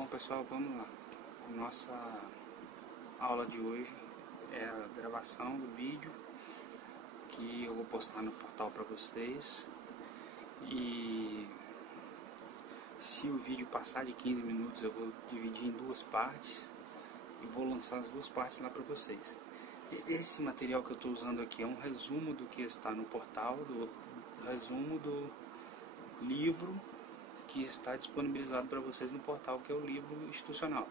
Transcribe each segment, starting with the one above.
Bom pessoal, vamos lá. Nossa aula de hoje é a gravação do vídeo que eu vou postar no portal para vocês. E se o vídeo passar de 15 minutos eu vou dividir em duas partes e vou lançar as duas partes lá para vocês. Esse material que eu estou usando aqui é um resumo do que está no portal, resumo do livro que está disponibilizado para vocês no portal, que é o livro institucional.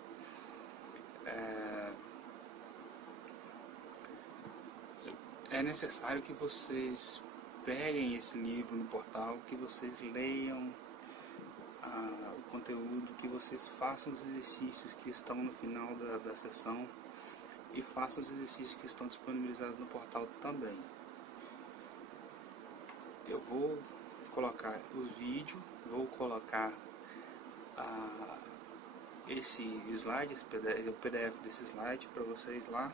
É necessário que vocês peguem esse livro no portal, que vocês leiam o conteúdo, que vocês façam os exercícios que estão no final da sessão e façam os exercícios que estão disponibilizados no portal também. Eu vou colocar os vídeos, vou colocar esse slide, o PDF desse slide para vocês lá.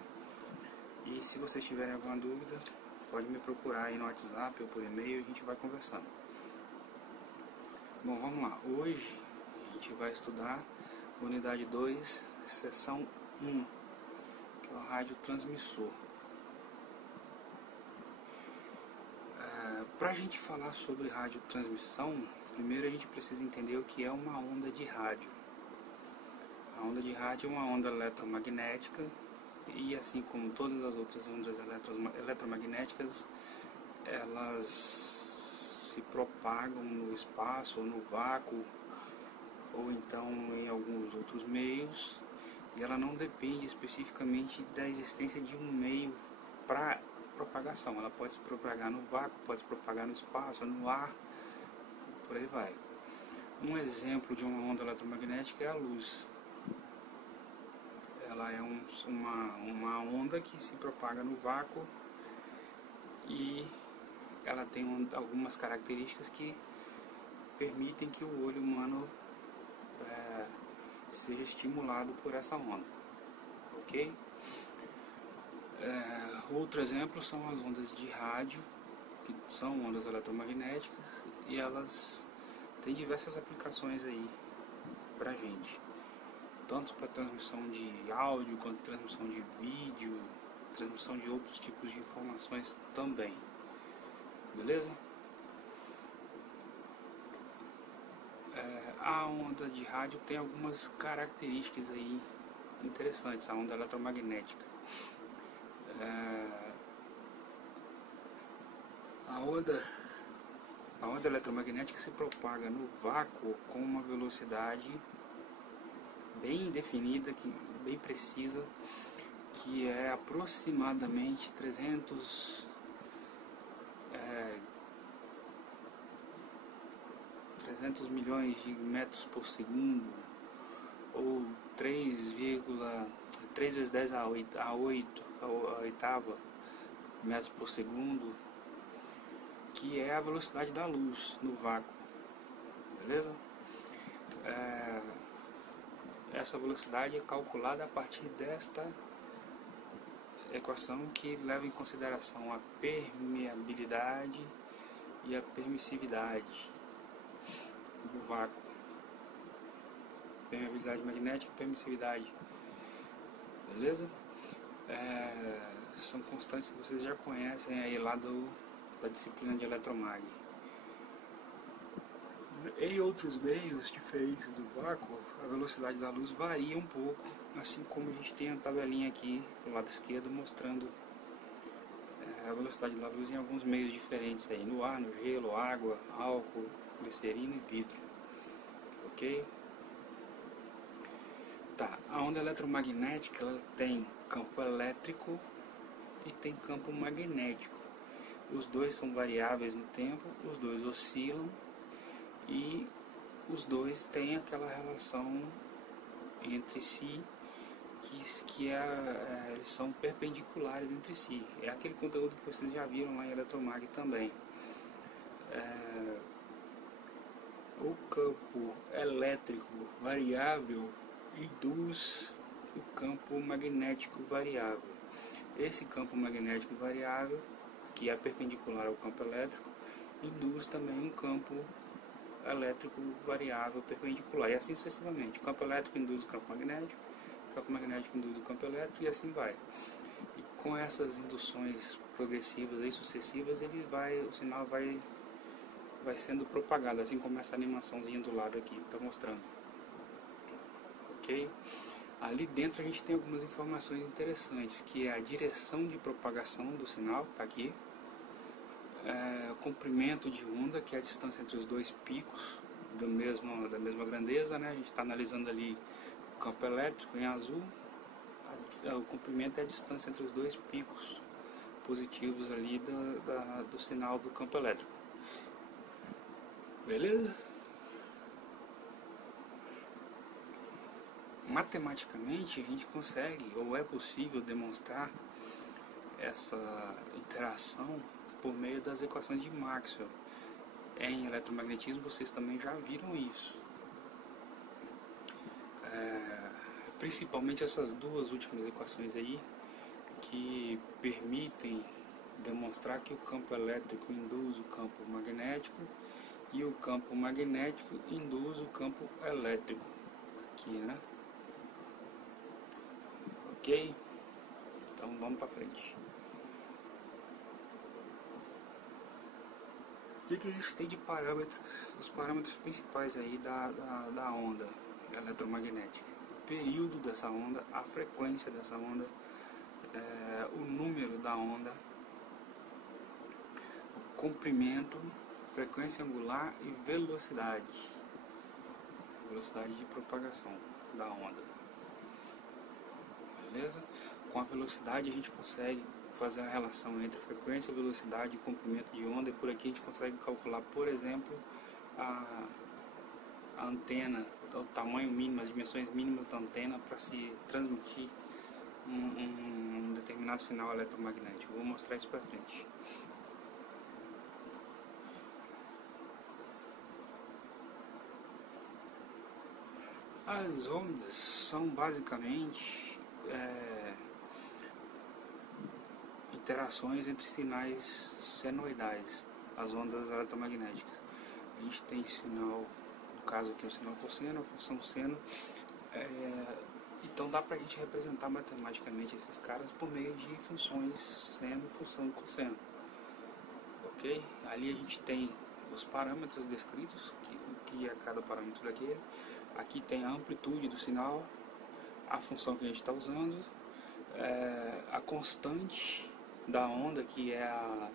E se vocês tiverem alguma dúvida, pode me procurar aí no WhatsApp ou por e-mail e a gente vai conversando. Bom, vamos lá. Hoje a gente vai estudar unidade 2, seção 1, que é o radiotransmissor. Para a gente falar sobre radiotransmissão, primeiro a gente precisa entender o que é uma onda de rádio. A onda de rádio é uma onda eletromagnética e, assim como todas as outras ondas eletromagnéticas, elas se propagam no espaço ou no vácuo ou então em alguns outros meios, e ela não depende especificamente da existência de um meio para propagação. Ela pode se propagar no vácuo, pode se propagar no espaço, no ar, por aí vai. Um exemplo de uma onda eletromagnética é a luz. Ela é uma onda que se propaga no vácuo e ela tem algumas características que permitem que o olho humano seja estimulado por essa onda, ok? Outro exemplo são as ondas de rádio, que são ondas eletromagnéticas, e elas têm diversas aplicações aí pra gente, tanto para transmissão de áudio quanto transmissão de vídeo, transmissão de outros tipos de informações também, beleza? A onda de rádio tem algumas características aí interessantes, a onda eletromagnética. A onda eletromagnética se propaga no vácuo com uma velocidade bem definida, bem precisa, que é aproximadamente 300 milhões de metros por segundo, ou 3 vezes 10 a oitava metros por segundo, que é a velocidade da luz no vácuo, beleza? Essa velocidade é calculada a partir desta equação, que leva em consideração a permeabilidade e a permissividade do vácuo. Permeabilidade magnética e permissividade, beleza? São constantes que vocês já conhecem aí lá da disciplina de eletromag. Em outros meios diferentes do vácuo, a velocidade da luz varia um pouco, assim como a gente tem a tabelinha aqui do lado esquerdo mostrando a velocidade da luz em alguns meios diferentes aí, no ar, no gelo, água, álcool, glicerina e vidro, ok? Tá, a onda eletromagnética ela tem campo elétrico e tem campo magnético. Os dois são variáveis no tempo, os dois oscilam e os dois têm aquela relação entre si que eles são perpendiculares entre si. É aquele conteúdo que vocês já viram lá em Eletromag também. O campo elétrico variável induz o campo magnético variável. Esse campo magnético variável, que é perpendicular ao campo elétrico, induz também um campo elétrico variável perpendicular, e assim sucessivamente. O campo elétrico induz o campo magnético induz o campo elétrico, e assim vai. E com essas induções progressivas e sucessivas, o sinal vai sendo propagado, assim como essa animaçãozinha do lado aqui está mostrando. Ok? Ali dentro a gente tem algumas informações interessantes, que é a direção de propagação do sinal, está aqui, o comprimento de onda, que é a distância entre os dois picos da mesma grandeza, né? A gente está analisando ali o campo elétrico em azul, o comprimento é a distância entre os dois picos positivos ali do sinal do campo elétrico. Beleza? Matematicamente a gente consegue, ou é possível, demonstrar essa interação por meio das equações de Maxwell. Em eletromagnetismo vocês também já viram isso. Principalmente essas duas últimas equações aí, que permitem demonstrar que o campo elétrico induz o campo magnético e o campo magnético induz o campo elétrico. Aqui, né? Ok? Então vamos para frente. O que a gente tem de parâmetros? Os parâmetros principais aí da onda eletromagnética: o período dessa onda, a frequência dessa onda, o número da onda, o comprimento, frequência angular e velocidade de propagação da onda. Beleza? Com a velocidade a gente consegue fazer a relação entre frequência, velocidade e comprimento de onda, e por aqui a gente consegue calcular, por exemplo, a antena, o tamanho mínimo, as dimensões mínimas da antena para se transmitir um determinado sinal eletromagnético. Vou mostrar isso para frente. As ondas são basicamente interações entre sinais senoidais, as ondas eletromagnéticas. A gente tem sinal, no caso aqui o sinal cosseno, a função seno, então dá pra gente representar matematicamente esses caras por meio de funções seno, função e cosseno. Ok? Ali a gente tem os parâmetros descritos, o que é cada parâmetro daquele. Aqui tem a amplitude do sinal, a função que a gente está usando, a constante da onda, que é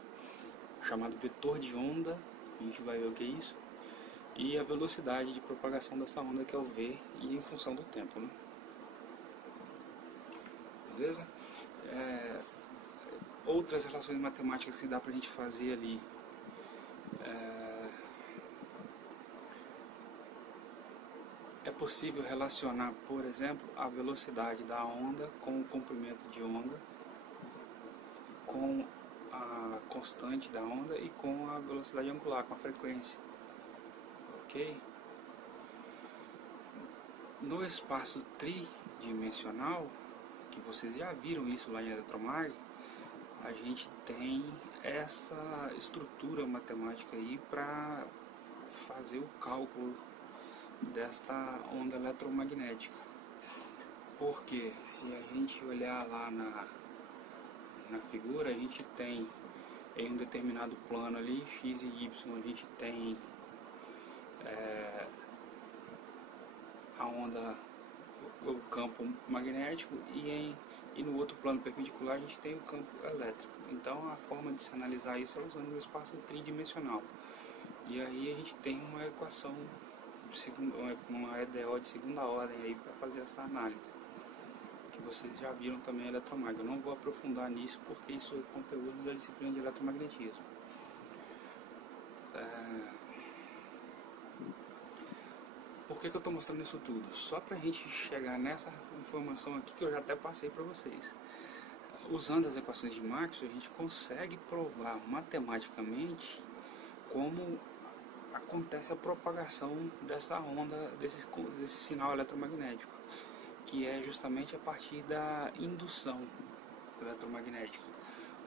chamado vetor de onda, a gente vai ver o que é isso, e a velocidade de propagação dessa onda, que é o v, e em função do tempo, né? Beleza? Outras relações matemáticas que dá pra gente fazer ali, é possível relacionar, por exemplo, a velocidade da onda com o comprimento de onda, com a constante da onda e com a velocidade angular, com a frequência. Ok? No espaço tridimensional, que vocês já viram isso lá em Eletromag, a gente tem essa estrutura matemática aí para fazer o cálculo desta onda eletromagnética. Porque se a gente olhar lá na figura, a gente tem em um determinado plano ali, x e y, a gente tem a onda, o campo magnético, e no outro plano perpendicular a gente tem o campo elétrico. Então a forma de se analisar isso é usando o espaço tridimensional. E aí a gente tem uma equação, uma EDO de segunda ordem aí para fazer essa análise, que vocês já viram também em Eletromag. Eu não vou aprofundar nisso porque isso é conteúdo da disciplina de eletromagnetismo. Por que eu estou mostrando isso tudo? Só para a gente chegar nessa informação aqui que eu já até passei para vocês. Usando as equações de Maxwell, a gente consegue provar matematicamente como acontece a propagação dessa onda, desse sinal eletromagnético, que é justamente a partir da indução eletromagnética.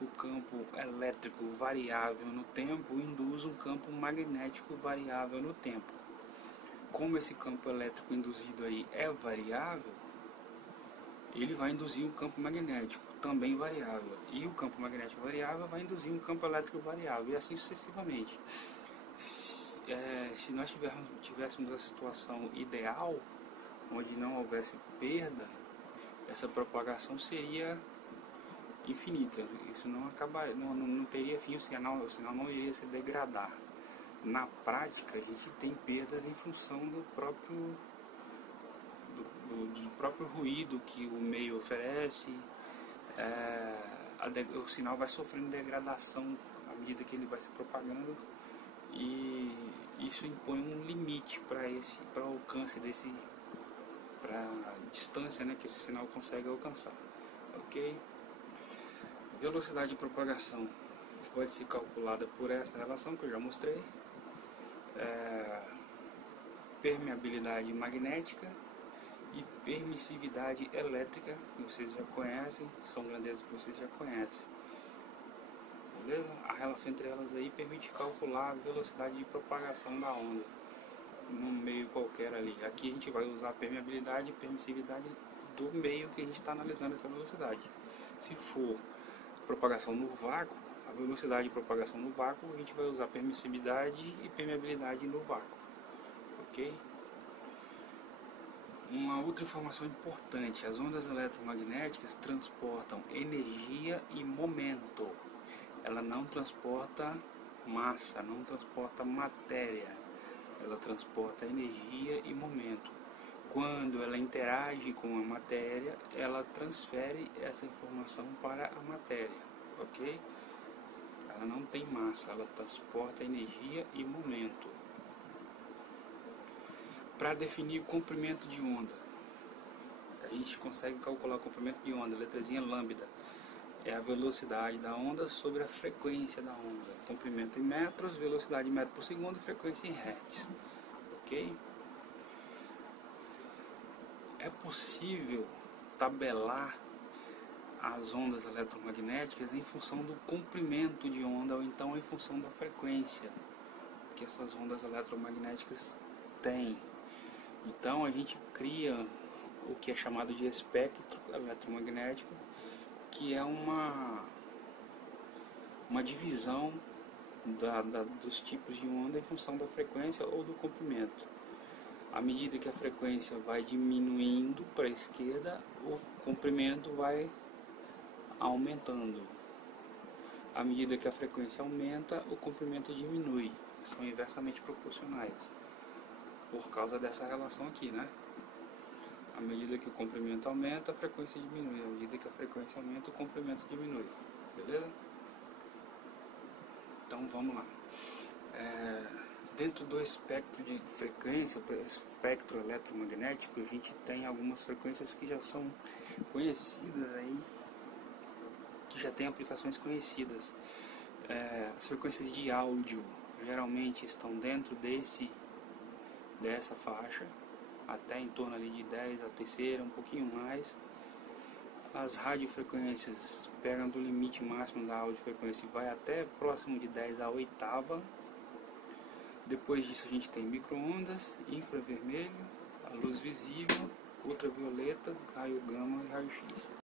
o campo elétrico variável no tempo induz um campo magnético variável no tempo. Como esse campo elétrico induzido aí é variável, ele vai induzir um campo magnético também variável. E o campo magnético variável vai induzir um campo elétrico variável, e assim sucessivamente. Se nós tivéssemos a situação ideal, onde não houvesse perda, essa propagação seria infinita. Isso não acabaria, não teria fim, o sinal não iria se degradar. Na prática, a gente tem perdas em função do próprio ruído que o meio oferece. O sinal vai sofrendo degradação à medida que ele vai se propagando, e isso impõe um limite para o alcance para a distância, né, que esse sinal consegue alcançar. Ok? Velocidade de propagação pode ser calculada por essa relação que eu já mostrei. Permeabilidade magnética e permissividade elétrica, que vocês já conhecem, são grandezas que vocês já conhecem. Beleza? A relação entre elas aí permite calcular a velocidade de propagação da onda num meio qualquer ali. Aqui a gente vai usar a permeabilidade e permissividade do meio que a gente está analisando essa velocidade. Se for propagação no vácuo, a velocidade de propagação no vácuo, a gente vai usar permissividade e permeabilidade no vácuo. Ok? Uma outra informação importante: as ondas eletromagnéticas transportam energia e momento. Ela não transporta massa, não transporta matéria. Ela transporta energia e momento. Quando ela interage com a matéria, ela transfere essa informação para a matéria, ok? Ela não tem massa, ela transporta energia e momento. Para definir o comprimento de onda, a gente consegue calcular o comprimento de onda, letrazinha lambda. É a velocidade da onda sobre a frequência da onda. Comprimento em metros, velocidade em metro por segundo, frequência em hertz. Ok? É possível tabelar as ondas eletromagnéticas em função do comprimento de onda, ou então em função da frequência que essas ondas eletromagnéticas têm. Então a gente cria o que é chamado de espectro eletromagnético, que é uma divisão dos tipos de onda em função da frequência ou do comprimento. À medida que a frequência vai diminuindo para a esquerda, o comprimento vai aumentando. À medida que a frequência aumenta, o comprimento diminui. São inversamente proporcionais, por causa dessa relação aqui, né? À medida que o comprimento aumenta, a frequência diminui. À medida que a frequência aumenta, o comprimento diminui. Beleza? Então vamos lá. Dentro do espectro de frequência, o espectro eletromagnético, a gente tem algumas frequências que já são conhecidas aí, que já tem aplicações conhecidas. As frequências de áudio geralmente estão dentro dessa faixa, até em torno ali de 10 a terceira, um pouquinho mais. As radiofrequências pegam do limite máximo da audiofrequência e vai até próximo de 10 a oitava. Depois disso a gente tem micro-ondas, infravermelho, a luz visível, ultravioleta, raio gama e raio X.